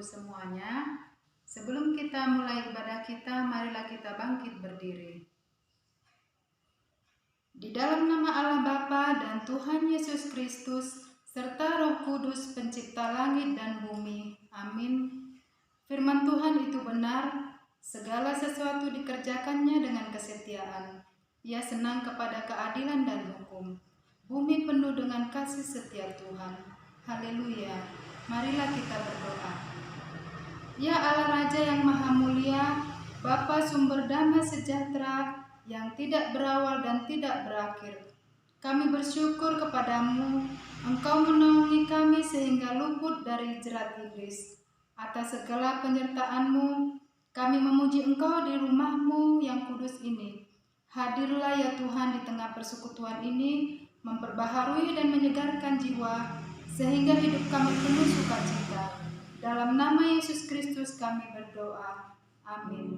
Ibu semuanya, sebelum kita mulai ibadah kita, marilah kita bangkit berdiri. Di dalam nama Allah Bapa dan Tuhan Yesus Kristus, serta Roh Kudus pencipta langit dan bumi. Amin. Firman Tuhan itu benar, segala sesuatu dikerjakannya dengan kesetiaan. Ia senang kepada keadilan dan hukum. Bumi penuh dengan kasih setia Tuhan. Haleluya. Marilah kita berdoa. Ya Allah Raja yang Maha Mulia, Bapa sumber damai sejahtera yang tidak berawal dan tidak berakhir, kami bersyukur kepadamu, Engkau menaungi kami sehingga luput dari jerat iblis. Atas segala penyertaan-Mu, kami memuji Engkau di rumah-Mu yang kudus ini. Hadirlah ya Tuhan di tengah persekutuan ini, memperbaharui dan menyegarkan jiwa, sehingga hidup kami penuh sukacita. Dalam nama Yesus Kristus kami berdoa. Amin.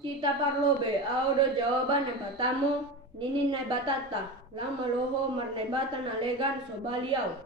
Kita parlo be audo jawaban nebatamu nini nebatata lang maloho marnebatan alegan sobaliau.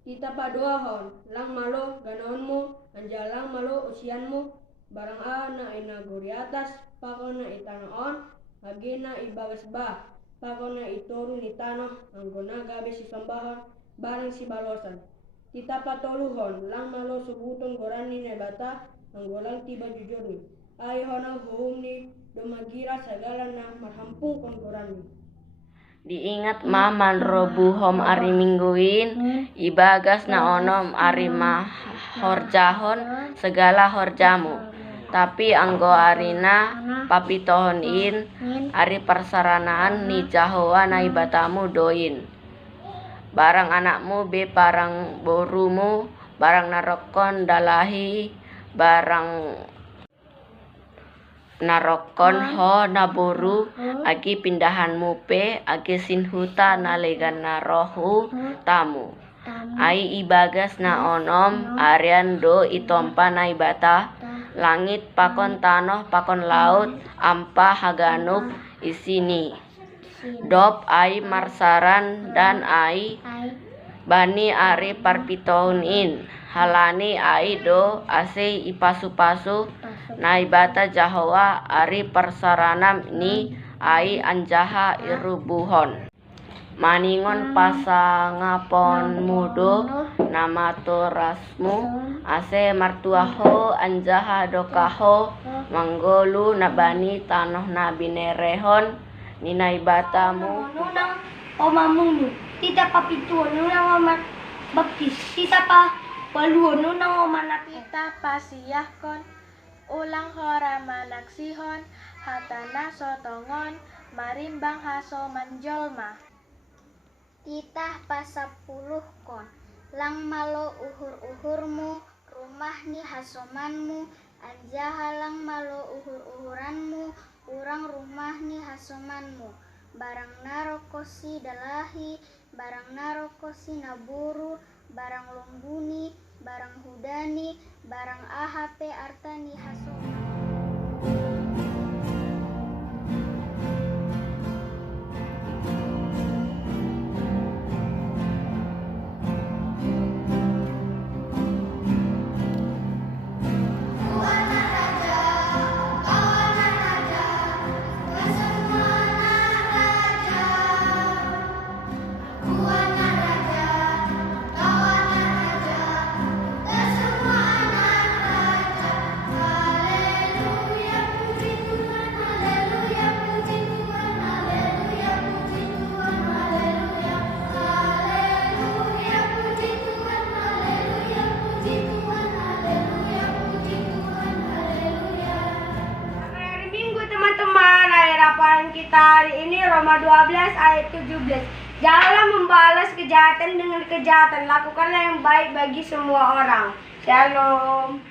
Kita padoahon lang malo ganaonmu anjalang malo usianmu barang na inaguri atas pako na itanaon hagina ibagas bah pako na itoru ni tanoh anggona gabe si sambahon barang si balosan. Kita patoluhon lang malo subutong gorani nebata anggolang tiba jujurni. Ayahona huumni dumagira segala na marhampung kongkorani. Diingat maman robuhom ari mingguin ibagas na onom ari horjahon segala horjamu. Tapi anggo arina papitohonin ari persaranaan ni jahoa na ibatamu doin. Barang anakmu be parang borumu barang narokon dalahi barang narokon ho naboru agi pindahanmu pe agi sinhuta nalegan narohu tamu ai ibagas na onom arian do itompa na ibata langit pakon tanoh pakon laut ampa haganup isini dop ai marsaran dan ai bani ari parpitoun in halani ai do ase ipasu-pasu naibata Jahowa ari persaranam ni ai anjaha irubuhon. Maningon pasangapon mudo namatorasmu ase martuaho anjaha dokaho manggolu nabani tanoh nabinerehon ninaibatamu Nunang omamunu tita papituon nunang omat baptis tita pa waluon nunang omanat Kita pasiyahkon ulang hora manaksihon hatana sotongon marimbang haso manjolma. Titah pasapuluh kon lang malo uhur-uhurmu rumah ni hasomanmu anjaha lang malo uhur-uhuranmu urang rumah ni hasomanmu barang narokosi dalahi barang narokosi naburu barang lombuni barang hudani barang ahape artani hasoman. Harapan kita hari ini Roma 12 ayat 17. Janganlah membalas kejahatan dengan kejahatan, lakukanlah yang baik bagi semua orang. Shalom.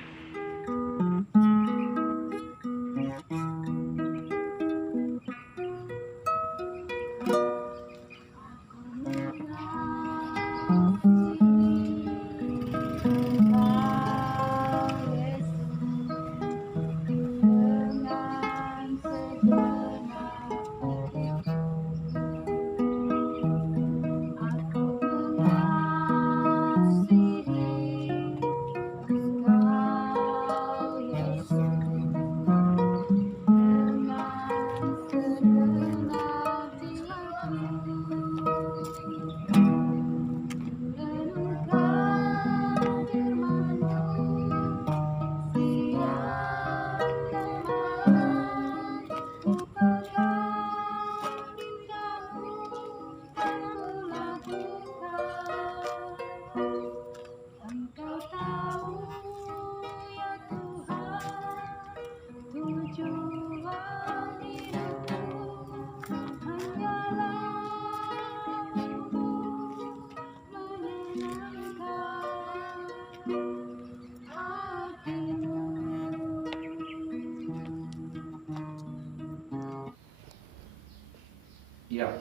Ya,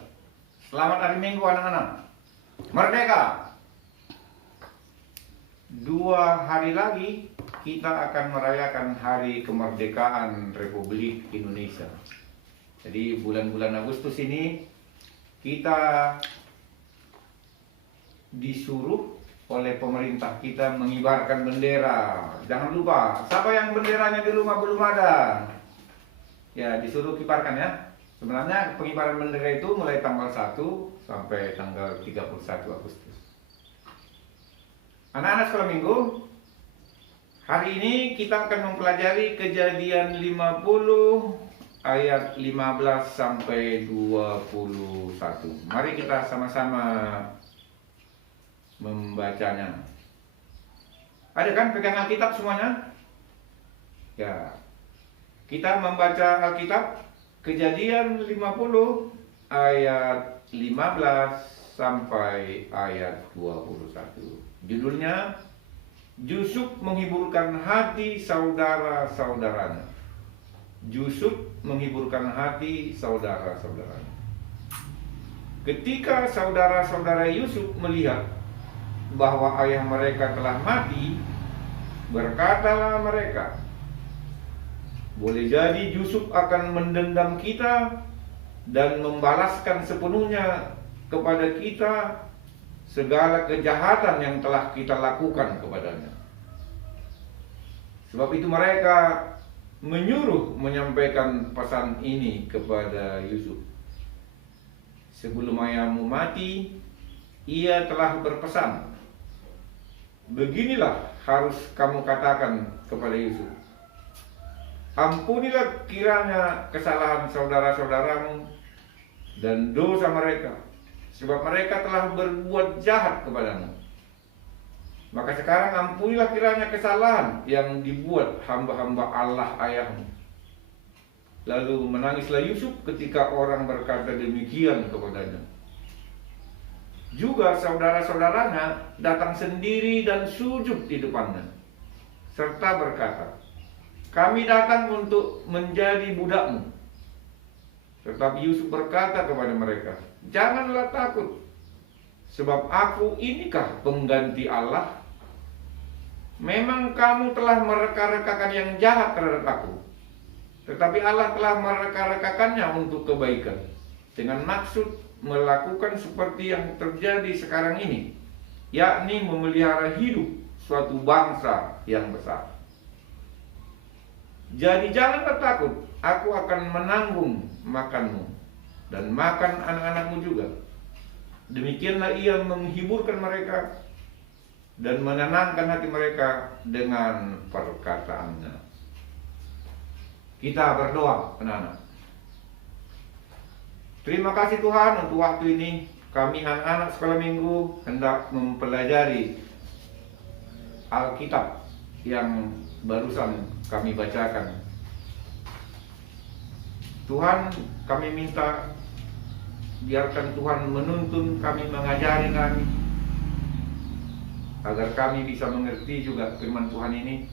selamat hari Minggu anak-anak. Merdeka. 2 hari lagi kita akan merayakan hari kemerdekaan Republik Indonesia. Jadi bulan-bulan Agustus ini kita disuruh oleh pemerintah kita mengibarkan bendera. Jangan lupa, siapa yang benderanya di rumah belum ada? Ya, disuruh kibarkan ya. Sebenarnya pengibaran bendera itu mulai tanggal 1 sampai tanggal 31 Agustus. Anak-anak sekolah minggu, hari ini kita akan mempelajari Kejadian 50 ayat 15 sampai 21. Mari kita sama-sama membacanya. Ada kan pegang Alkitab semuanya? Ya. Kita membaca Alkitab Kejadian 50 ayat 15 sampai ayat 21. Judulnya Yusuf menghiburkan hati saudara-saudaranya. Yusuf menghiburkan hati saudara-saudaranya. Ketika saudara-saudara Yusuf melihat bahwa ayah mereka telah mati, berkatalah mereka, boleh jadi Yusuf akan mendendam kita dan membalaskan sepenuhnya kepada kita segala kejahatan yang telah kita lakukan kepadanya. Sebab itu mereka menyuruh menyampaikan pesan ini kepada Yusuf. Sebelum ayahmu mati, ia telah berpesan, beginilah harus kamu katakan kepada Yusuf, ampunilah kiranya kesalahan saudara-saudaramu dan dosa mereka, sebab mereka telah berbuat jahat kepadamu. Maka sekarang ampunilah kiranya kesalahan yang dibuat hamba-hamba Allah ayahmu. Lalu menangislah Yusuf ketika orang berkata demikian kepadanya. Juga saudara-saudaranya datang sendiri dan sujud di depannya, serta berkata, kami datang untuk menjadi budakmu. Tetapi Yusuf berkata kepada mereka, janganlah takut, sebab aku inikah pengganti Allah? Memang kamu telah mereka-rekakan yang jahat terhadap aku, tetapi Allah telah mereka-rekakannya untuk kebaikan, dengan maksud melakukan seperti yang terjadi sekarang ini, yakni memelihara hidup suatu bangsa yang besar. Jadi janganlah takut, aku akan menanggung makanmu dan makan anak-anakmu juga. Demikianlah ia menghiburkan mereka dan menenangkan hati mereka dengan perkataannya. Kita berdoa, anak-anak. Terima kasih Tuhan untuk waktu ini. Kami anak-anak sekolah minggu hendak mempelajari Alkitab yang barusan kami bacakan. Tuhan, kami minta biarkan Tuhan menuntun kami, mengajari kami, agar kami bisa mengerti juga firman Tuhan ini,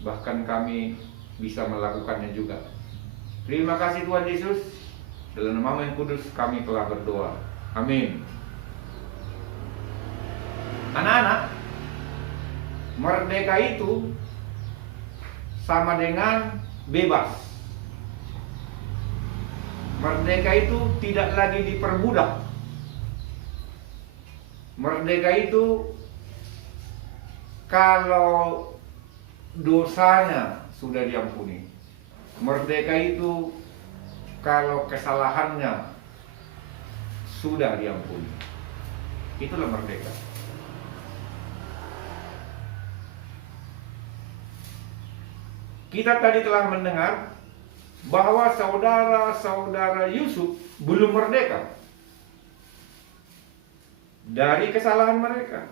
bahkan kami bisa melakukannya juga. Terima kasih Tuhan Yesus. Dalam nama yang kudus kami telah berdoa. Amin. Anak-anak, merdeka itu sama dengan bebas. Merdeka itu tidak lagi diperbudak. Merdeka itu kalau dosanya sudah diampuni. Merdeka itu kalau kesalahannya sudah diampuni. Itulah merdeka. Kita tadi telah mendengar bahwa saudara-saudara Yusuf belum merdeka dari kesalahan mereka.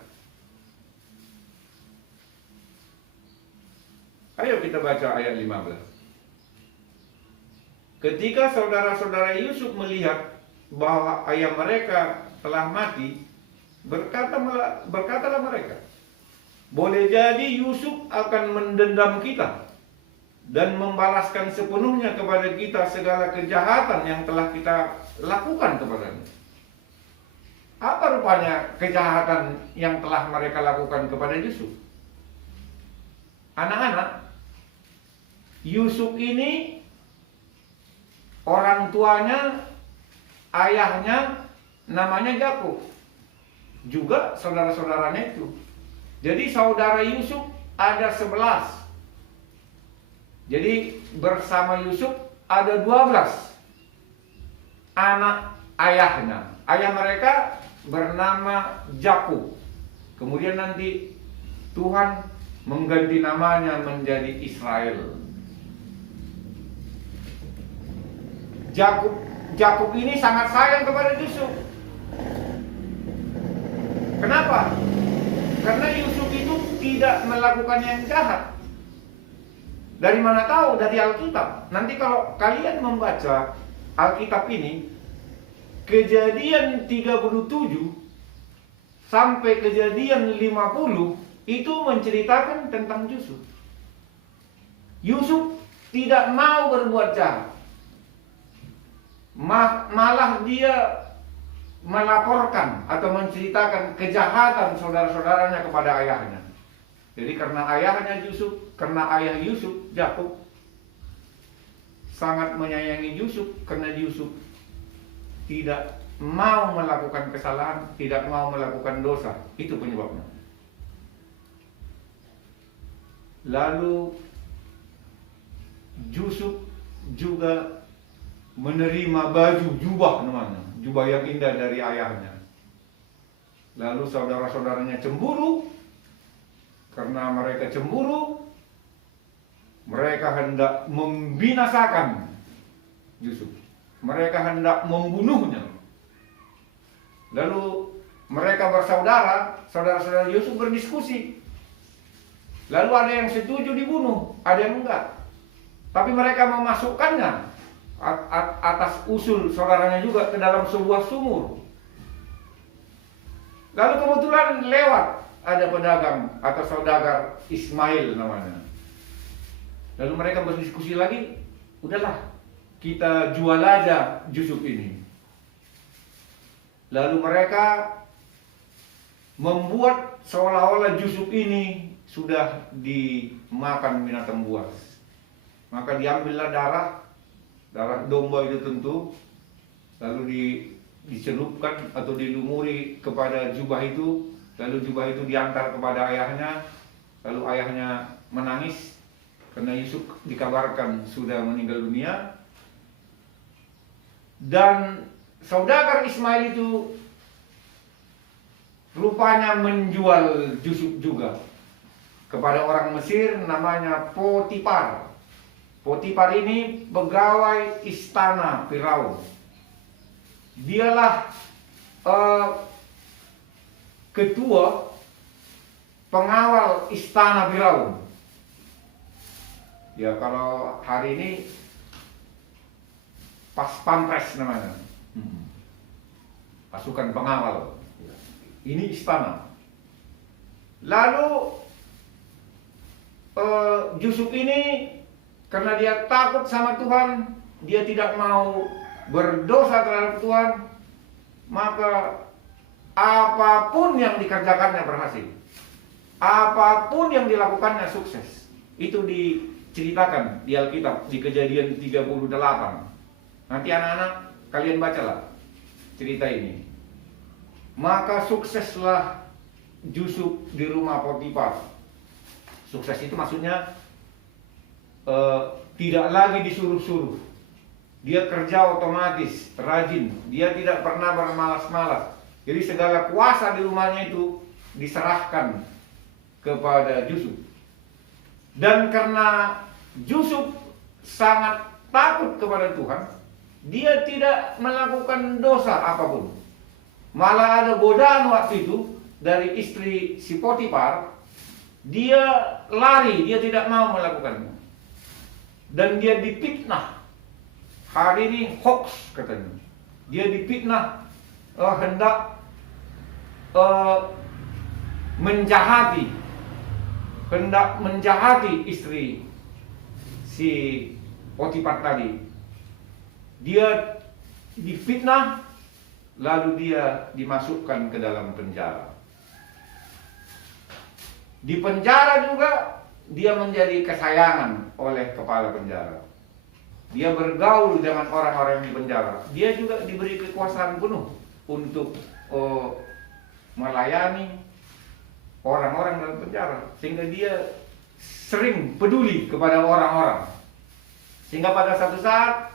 Ayo kita baca ayat 15. Ketika saudara-saudara Yusuf melihat bahwa ayah mereka telah mati, berkatalah mereka, boleh jadi Yusuf akan mendendam kita dan membalaskan sepenuhnya kepada kita segala kejahatan yang telah kita lakukan kepadanya. Apa rupanya kejahatan yang telah mereka lakukan kepada Yusuf? Anak-anak, Yusuf ini orang tuanya, ayahnya namanya Yakub, juga saudara-saudaranya itu. Jadi saudara Yusuf ada 11. Jadi bersama Yusuf ada 12 anak ayahnya. Ayah mereka bernama Yakub. Kemudian nanti Tuhan mengganti namanya menjadi Israel. Yakub ini sangat sayang kepada Yusuf. Kenapa? Karena Yusuf itu tidak melakukan yang jahat. Dari mana tahu? Dari Alkitab. Nanti kalau kalian membaca Alkitab ini, Kejadian 37 sampai Kejadian 50 itu menceritakan tentang Yusuf. Yusuf tidak mau berbuat jahat. Malah dia melaporkan atau menceritakan kejahatan saudara-saudaranya kepada ayahnya. Jadi karena ayahnya Yusuf, karena ayah Yusuf, Yakub, sangat menyayangi Yusuf, karena Yusuf tidak mau melakukan kesalahan, tidak mau melakukan dosa. Itu penyebabnya. Lalu Yusuf juga menerima baju jubah namanya, jubah yang indah dari ayahnya. Lalu saudara-saudaranya cemburu. Karena mereka cemburu, mereka hendak membinasakan Yusuf. Mereka hendak membunuhnya. Lalu mereka bersaudara, saudara-saudara Yusuf berdiskusi. Lalu ada yang setuju dibunuh, ada yang enggak. Tapi mereka memasukkannya atas usul saudaranya juga ke dalam sebuah sumur. Lalu kebetulan lewat ada pedagang atau saudagar Ismail namanya. Lalu mereka berdiskusi lagi, udahlah kita jual aja Yusuf ini. Lalu mereka membuat seolah-olah Yusuf ini sudah dimakan binatang buas. Maka diambillah darah domba itu tentu, lalu dicelupkan atau dilumuri kepada jubah itu, lalu jubah itu diantar kepada ayahnya, lalu ayahnya menangis karena Yusuf dikabarkan sudah meninggal dunia. Dan saudagar Ismail itu rupanya menjual Yusuf juga kepada orang Mesir namanya Potifar. Potifar ini pegawai istana Firaun. Dialah ketua pengawal istana Firaun. Ya, kalau hari ini pas pampres namanya, pasukan pengawal. Ini istana. Lalu Yusuf ini karena dia takut sama Tuhan, dia tidak mau berdosa terhadap Tuhan, maka apapun yang dikerjakannya berhasil. Apapun yang dilakukannya sukses. Itu diceritakan di Alkitab di Kejadian 38. Nanti anak-anak kalian bacalah cerita ini. Maka sukseslah Yusuf di rumah Potifar. Sukses itu maksudnya tidak lagi disuruh-suruh. Dia kerja otomatis, rajin. Dia tidak pernah bermalas-malas. Jadi segala kuasa di rumahnya itu diserahkan kepada Yusuf. Dan karena Yusuf sangat takut kepada Tuhan, dia tidak melakukan dosa apapun. Malah ada godaan waktu itu dari istri si Potifar. Dia lari, dia tidak mau melakukannya. Dan dia difitnah. Hari ini hoax katanya. Dia difitnah hendak menjahati istri si Potifar tadi. Dia difitnah, lalu dia dimasukkan ke dalam penjara. Di penjara juga dia menjadi kesayangan oleh kepala penjara. Dia bergaul dengan orang-orang di penjara. Dia juga diberi kekuasaan penuh untuk melayani orang-orang dalam penjara. Sehingga dia sering peduli kepada orang-orang. Sehingga pada satu saat,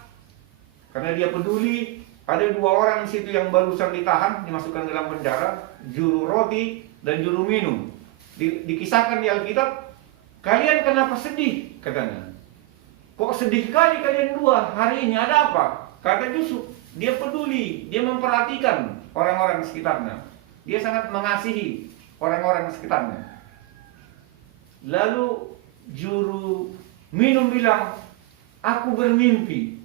karena dia peduli, ada dua orang di situ yang barusan ditahan, dimasukkan ke dalam penjara, juru roti dan juru minum. Dikisahkan di Alkitab, kalian kenapa sedih? Katanya. Kok sedih kali kalian dua hari ini, ada apa? Kata Yusuf, dia peduli, dia memperhatikan orang-orang di sekitarnya. Dia sangat mengasihi orang-orang di sekitarnya. Lalu juru minum bilang, aku bermimpi.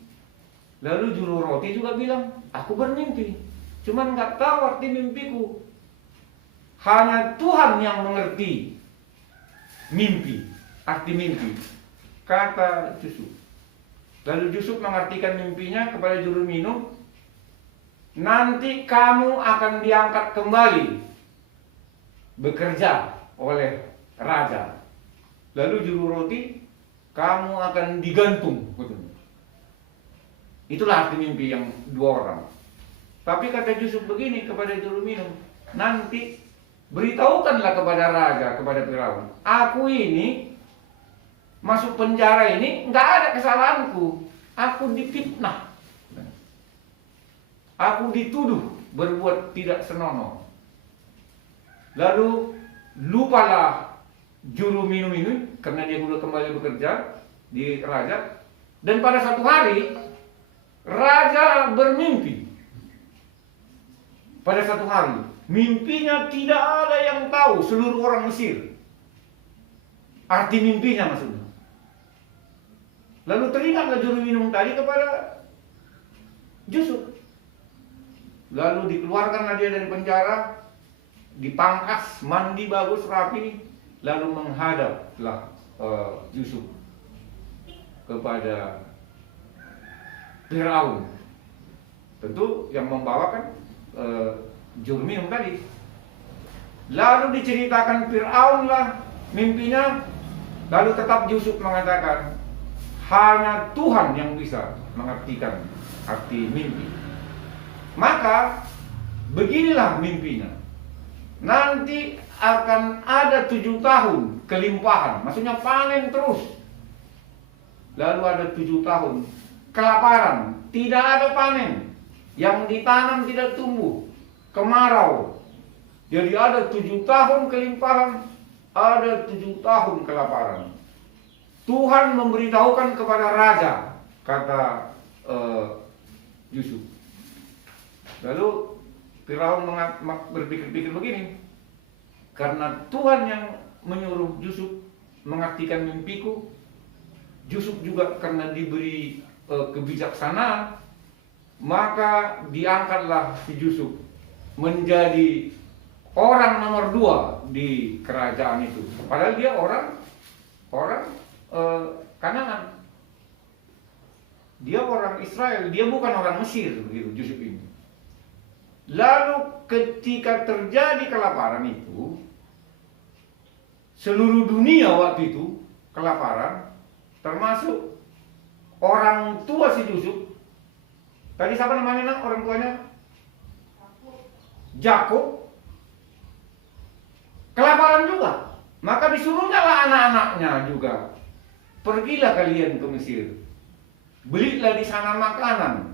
Lalu juru roti juga bilang, aku bermimpi. Cuman nggak tahu arti mimpiku. Hanya Tuhan yang mengerti mimpi, arti mimpi. Kata Yusuf. Lalu Yusuf mengartikan mimpinya kepada juru minum. Nanti kamu akan diangkat kembali bekerja oleh raja. Lalu juru roti, kamu akan digantung. Itulah arti mimpi yang dua orang. Tapi kata Yusuf begini kepada juru minum, nanti beritahukanlah kepada raja, kepada Firaun, aku ini masuk penjara ini nggak ada kesalahanku. Aku difitnah. Aku dituduh berbuat tidak senonoh. Lalu lupalah juru minum ini karena dia sudah kembali bekerja di raja. Dan pada satu hari raja bermimpi. Pada satu hari mimpinya tidak ada yang tahu, seluruh orang Mesir. Arti mimpinya maksudnya. Lalu teringatlah juru minum tadi kepada Yusuf. Lalu dikeluarkanlah dia dari penjara, dipangkas, mandi bagus, rapi, lalu menghadaplah Yusuf kepada Firaun. Tentu yang membawakan juru minum tadi. Lalu diceritakan Firaun lah mimpinya. Lalu tetap Yusuf mengatakan, hanya Tuhan yang bisa mengartikan arti mimpi. Maka beginilah mimpinya. Nanti akan ada 7 tahun kelimpahan, maksudnya panen terus. Lalu ada 7 tahun kelaparan, tidak ada panen. Yang ditanam tidak tumbuh, kemarau. Jadi ada 7 tahun kelimpahan, ada 7 tahun kelaparan. Tuhan memberitahukan kepada raja, kata Yusuf. Lalu Firaun berpikir-pikir begini, karena Tuhan yang menyuruh Yusuf mengartikan mimpiku, Yusuf juga karena diberi kebijaksanaan, maka diangkatlah si Yusuf menjadi orang nomor 2 di kerajaan itu. Padahal dia orang Kanaan. Dia orang Israel, dia bukan orang Mesir, begitu Yusuf ini. Lalu ketika terjadi kelaparan itu, seluruh dunia waktu itu kelaparan, termasuk orang tua si Yusuf. Tadi siapa namanya orang tuanya? Yakub. Kelaparan juga. Maka disuruhnyalah anak-anaknya juga. Pergilah kalian ke Mesir. Belilah di sana makanan.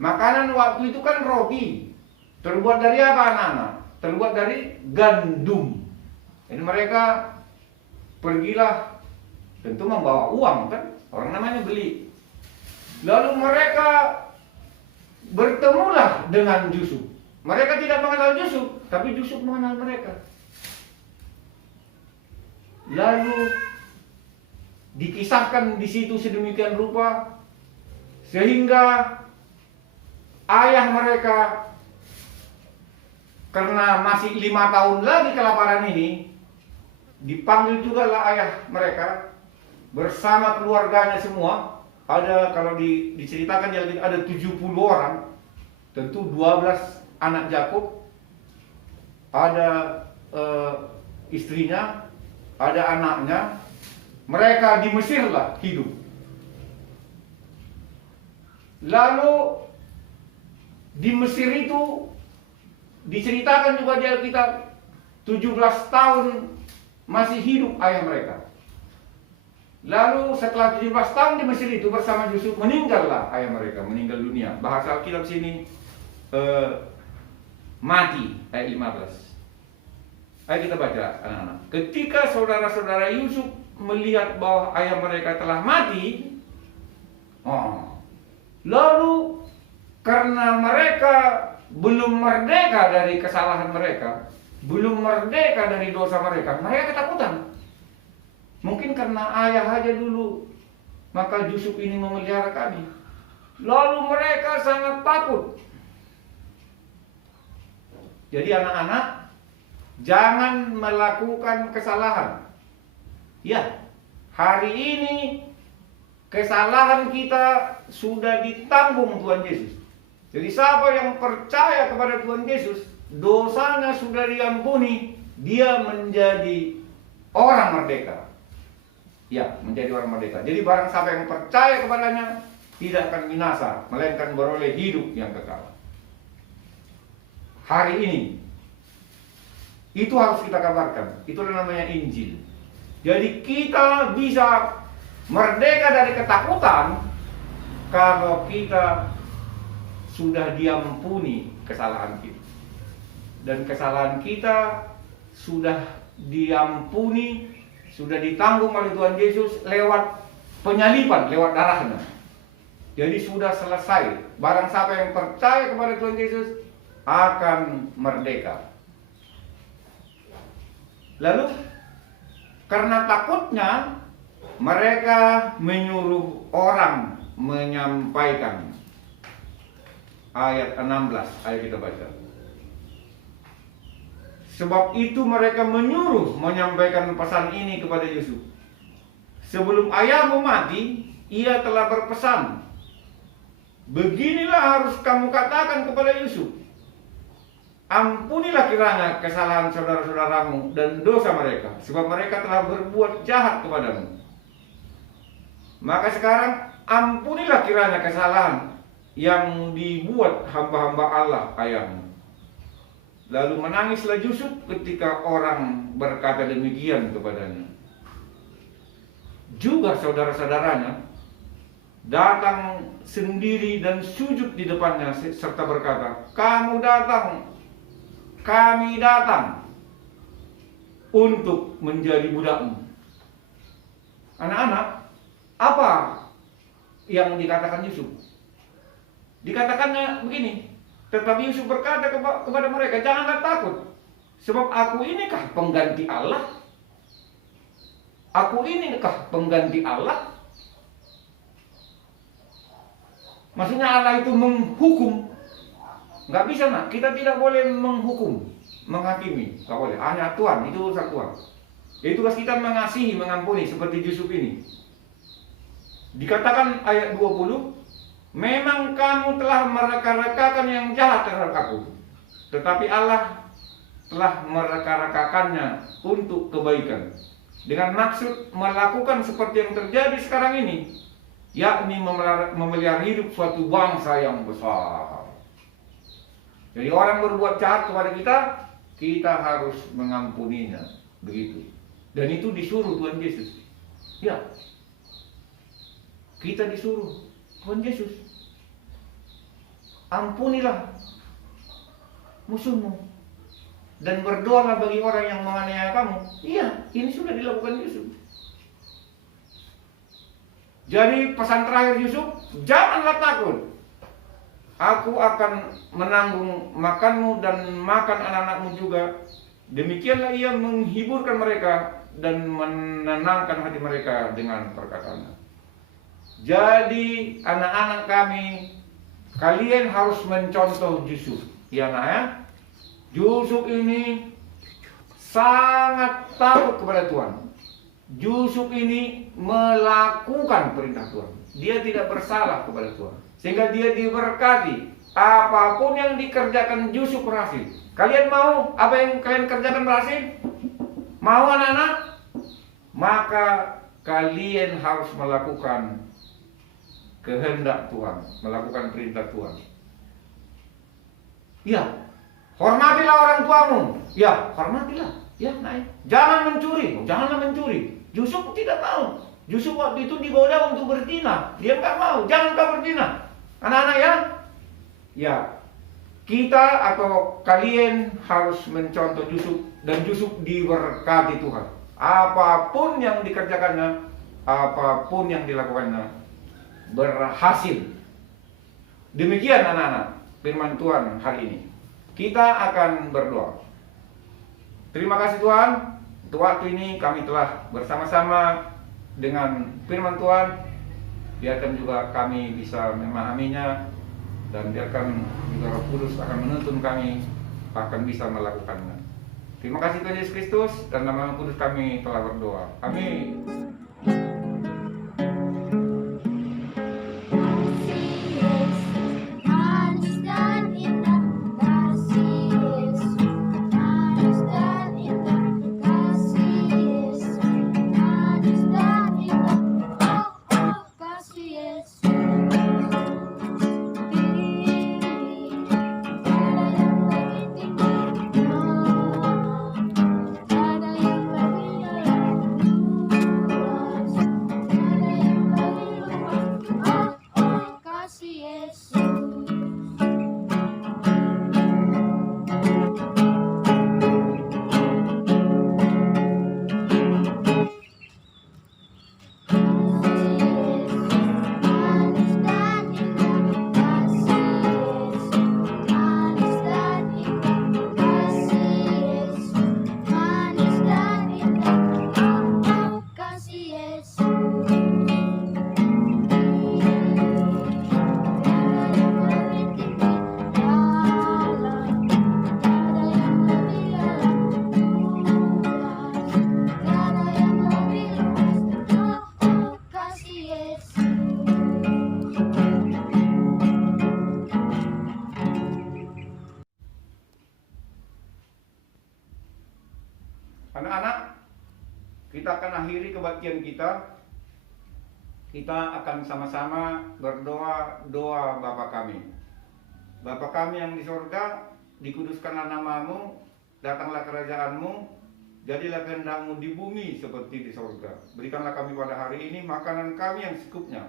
Makanan waktu itu kan roti. Terbuat dari apa anak-anak? Terbuat dari gandum. Jadi mereka pergilah, tentu membawa uang kan. Orang namanya beli. Lalu mereka bertemulah dengan Yusuf. Mereka tidak mengenal Yusuf, tapi Yusuf mengenal mereka. Lalu dikisahkan di situ sedemikian rupa sehingga ayah mereka, karena masih 5 tahun lagi kelaparan ini, dipanggil juga lah ayah mereka bersama keluarganya semua. Ada, kalau diceritakan ada 70 orang, tentu 12 anak Yakub, ada istrinya, ada anaknya. Mereka di Mesir lah hidup. Lalu di Mesir itu diceritakan juga di Alkitab 17 tahun masih hidup ayah mereka. Lalu setelah 17 tahun di Mesir itu bersama Yusuf, meninggallah ayah mereka, meninggal dunia. Bahasa Alkitab sini mati, ayat 15. Ayo kita baca anak-anak. Ketika saudara-saudara Yusuf melihat bahwa ayah mereka telah mati, lalu karena mereka belum merdeka dari kesalahan mereka, belum merdeka dari dosa mereka, mereka ketakutan. Mungkin karena ayah aja dulu, maka Yusuf ini memelihara kami. Lalu mereka sangat takut. Jadi anak-anak, jangan melakukan kesalahan. Ya, hari ini kesalahan kita sudah ditanggung Tuhan Yesus. Jadi siapa yang percaya kepada Tuhan Yesus, dosanya sudah diampuni, dia menjadi orang merdeka. Ya, menjadi orang merdeka. Jadi barang siapa yang percaya kepadanya tidak akan binasa, melainkan beroleh hidup yang kekal. Hari ini itu harus kita kabarkan. Itulah namanya Injil. Jadi kita bisa Merdeka dari ketakutan kalau kita sudah diampuni kesalahan kita. Dan kesalahan kita sudah diampuni, sudah ditanggung oleh Tuhan Yesus lewat penyaliban, lewat darahnya. Jadi sudah selesai. Barang siapa yang percaya kepada Tuhan Yesus akan merdeka. Lalu karena takutnya mereka menyuruh orang menyampaikan. Ayat 16, ayo kita baca. Sebab itu mereka menyuruh menyampaikan pesan ini kepada Yusuf. Sebelum ayahmu mati, ia telah berpesan. Beginilah harus kamu katakan kepada Yusuf. Ampunilah kiranya kesalahan saudara-saudaramu dan dosa mereka, sebab mereka telah berbuat jahat kepadamu. Maka sekarang ampunilah kiranya kesalahan yang dibuat hamba-hamba Allah ayahmu. Lalu menangislah Yusuf ketika orang berkata demikian kepadanya. Juga saudara-saudaranya datang sendiri dan sujud di depannya serta berkata, "Kamu datang, kami datang untuk menjadi budakmu." Anak-anak, apa yang dikatakan Yusuf? Dikatakannya begini, tetapi Yusuf berkata kepada mereka, "Janganlah takut, sebab aku inikah pengganti Allah? Aku inikah pengganti Allah?" Maksudnya Allah itu menghukum. Nggak bisa, nak. Kita tidak boleh menghukum, menghakimi. Nggak boleh. Hanya Tuhan, itu urusan Tuhan. Itu tugas kita mengasihi, mengampuni seperti Yusuf ini. Dikatakan ayat 20, "Memang kamu telah mereka-rekakan yang jahat terhadap aku, tetapi Allah telah mereka-rekakannya untuk kebaikan, dengan maksud melakukan seperti yang terjadi sekarang ini, yakni memelihara hidup suatu bangsa yang besar." Jadi orang berbuat jahat kepada kita, kita harus mengampuninya, begitu. Dan itu disuruh Tuhan Yesus. Ya, kita disuruh Tuhan Yesus, ampunilah musuhmu dan berdoalah bagi orang yang menganiaya kamu. Iya, ini sudah dilakukan Yusuf. Jadi pesan terakhir Yusuf, janganlah takut. Aku akan menanggung makanmu dan makan anak-anakmu juga. Demikianlah ia menghiburkan mereka dan menenangkan hati mereka dengan perkataannya. Jadi anak-anak kami, kalian harus mencontoh Yusuf. Ya nak ya, Yusuf ini sangat takut kepada Tuhan. Yusuf ini melakukan perintah Tuhan. Dia tidak bersalah kepada Tuhan, sehingga dia diberkati. Apapun yang dikerjakan Yusuf berhasil. Kalian mau apa yang kalian kerjakan berhasil? Mau anak-anak? Maka kalian harus melakukan kehendak Tuhan, melakukan perintah Tuhan. Ya, hormatilah orang tuamu. Ya, hormatilah. Ya, naik. Jangan mencuri. Janganlah mencuri. Yusuf tidak mau. Yusuf waktu itu digoda untuk berzina. Dia nggak mau. Jangan kau berzina. Anak-anak ya. Ya, kita atau kalian harus mencontoh Yusuf, dan Yusuf diberkati Tuhan. Apapun yang dikerjakannya, apapun yang dilakukannya, berhasil. Demikian anak-anak firman Tuhan hari ini. Kita akan berdoa. Terima kasih Tuhan, untuk waktu ini kami telah bersama-sama dengan firman Tuhan. Biarkan juga kami bisa memahaminya, dan biarkan juga Roh Kudus akan menuntun kami akan bisa melakukannya. Terima kasih Tuhan Yesus Kristus, dan nama Roh Kudus kami telah berdoa. Amin. kebaktian kita, kita akan sama-sama berdoa doa Bapa kami. Bapa kami yang di sorga, dikuduskanlah namamu, datanglah kerajaanmu, jadilah kehendakmu di bumi seperti di sorga. Berikanlah kami pada hari ini makanan kami yang secukupnya,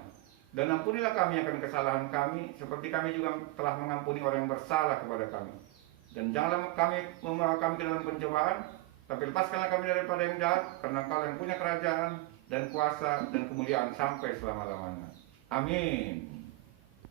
dan ampunilah kami akan kesalahan kami, seperti kami juga telah mengampuni orang yang bersalah kepada kami. Dan janganlah kami membawa kami ke dalam pencobaan, tapi lepaskanlah kami daripada yang jahat, karena Engkau yang punya kerajaan dan kuasa dan kemuliaan sampai selama-lamanya. Amin.